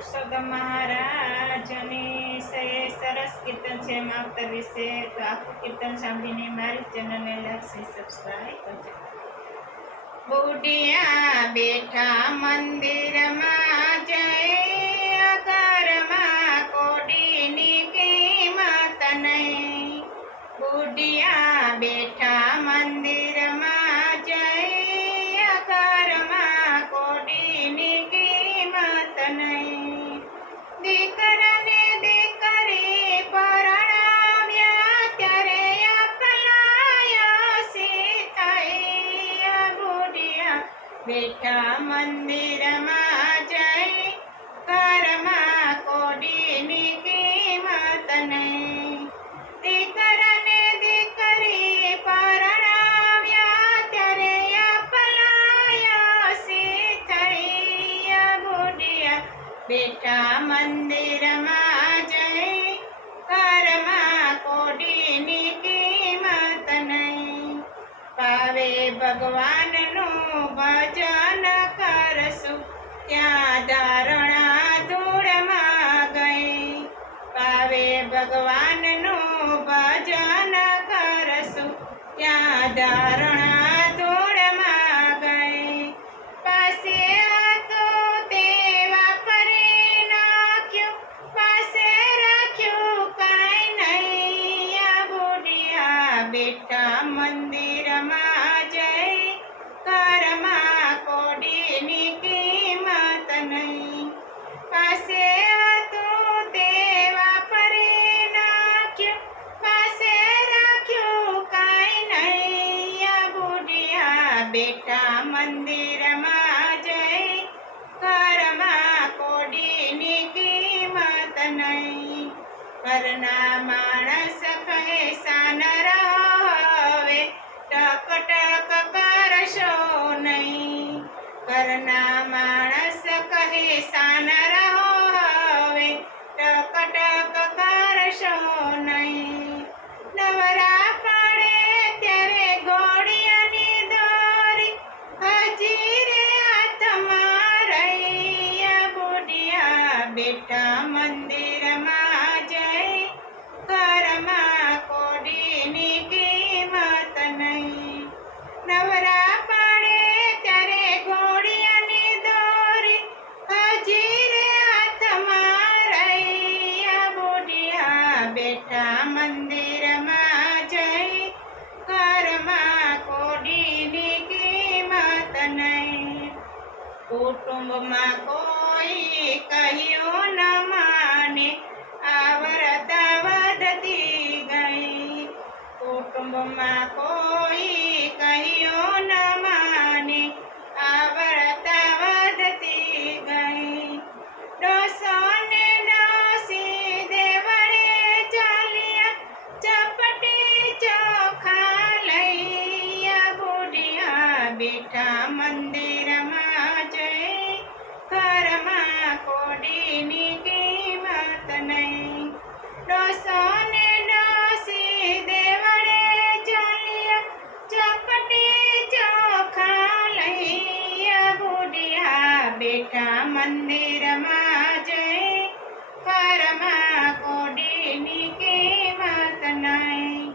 પુરુષોત્તમ મહારાજની સરસ કીર્તન છે માવતર વિશે. તો આખું કીર્તન સાંભળીને મારી ચેનલને લાગશે સબસ્ક્રાઈબ કરજો. બુઢિયા બેઠા મંદિરમાં જય ઘરમાં કોડીની કિંમત નહીં. બુઢિયા બેઠા મંદિરમાં જય ઘરમાં કોડીની કિંમત નહીં. દીકરાને દીકરી પરણાવ્યા ત્યારે અપલાયસી થઈ. બુઢિયા બેઠા મંદિરમાં જઈ ઘરમાં કોડીની કિંમત નહીં. દીકરાને દીકરી પરણાવ્યા ત્યારે અપલાયસી થઈ. બુઢિયા બેઠા મંદિરમાં જઈ ઘરમાં કોડીની કિંમત નહીં. પાવે ભગવાનનું ભજન કરશું ત્યાં ધારણા ધૂળમાં ગઈ. પાવે ભગવાનનું ભજન કરશું ત્યાં ધારણા ધૂળમાં ગઈ. પાસે હતું તે વાપરી નાખ્યું, પાસે રાખ્યું કાંઈ નહીં. બુઢિયા બેઠા મંદિરમાં જઈ ઘરમાં કોડીની કિંમત નહીં. પાસે હતું તે વાપરી નાખ્યું, પાસે રાખ્યું કાંઈ નહીં. બુઢિયા બેઠા મંદિરમાં જઈ ઘરમાં કોડીની કિંમત નહીં. ઘરના માણસ કહે સાન રહો હવે, ટક ટક કરશો નહીં. ઘરના માણસ કહે સાન રહો હવે, ટક ટક કરશો નહીં. નવરા પડે ત્યારે ઘોડિયાની દોરી હજી રે હાથમાં રહી. બુઢિયા બેઠા મંદિરમાં જઈ ઘરમાં કોડીની કિંમત નહીં. નવરા પડે ત્યારે ઘોડિયાની દોરી હજી રે હાથમાં રહી. બુઢિયા બેઠા મંદિરમાં જઈ ઘરમાં કોડીની કિંમત નહીં. કુટુંબમાં કોઈ કહ્યું ન માને, આવરતા વધતી ગઈ. કુટુંબમાં કોઈ કહ્યું ન માને, આવરતા વધતી ગઈ. ડોસોને ડોસી દેવળે ચાલ્યા, ચપટી ચોખા લઈ. બુઢિયા બેઠા મંદિરમાં જઈ ઘરમાં કોડીની કિંમત નહીં. ડોસોને ડોસી દેવળે ચાલ્યા, ચપટી ચોખા લઈ. બુઢિયા બેઠા મંદિરમાં જઈ ઘરમાં કોડીની કિંમત નહીં.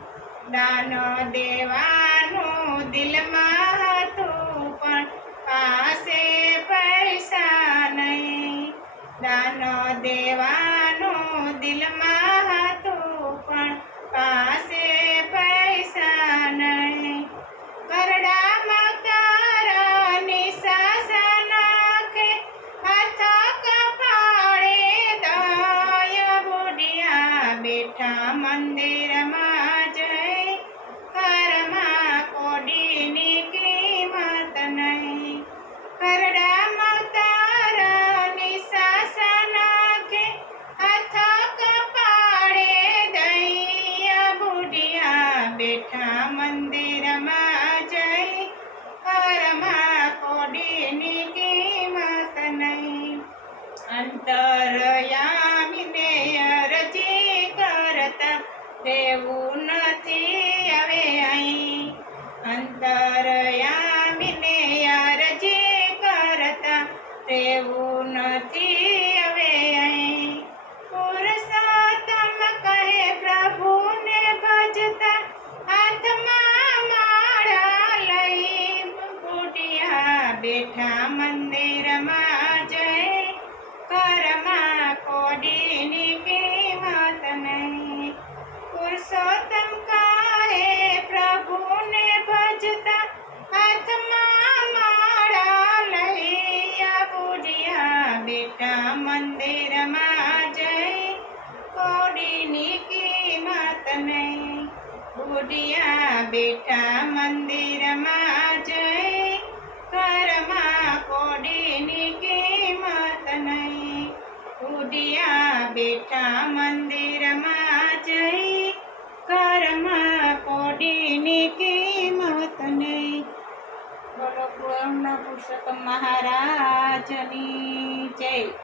દાનો દેવાનું દિલમાં હતું પણ પાસે પૈસા નહીં. દાનો દેવાનું દિલમાં હતું પણ પાસે પૈસા નહીં. ગરડામાં તારાની સાસા નાખે, હાથ કપાળે દય. બુઢિયા બેઠા મંદિરમાં જઈ ઘરમાં કોડીની કિંમત નહીં. ગરડામાં તારાની સાસા નાખે, હાથ કપાળે દય. બુઢિયા બેઠા મંદિરમાં જઈ ઘરમાં કોડીની કિંમત નહીં. અંતરયામીને અરજી કરતા રહેવું નથી હવે અહીં. અંતરયામીને અરજી રહેવું નથી હવે બેઠા મંદિરમાં જઈ કોડીની કિંમત નહીં. બુઢિયા બેઠા મંદિરમાં જઈ ઘરમાં કોડીની કિંમત નહીં. બુઢિયા બેઠા મંદિરમાં જઈ ઘરમાં કોડીની કિંમત નહીં. બોલો પૂર્ણ પુરુષોત્તમ મહારાજની જય.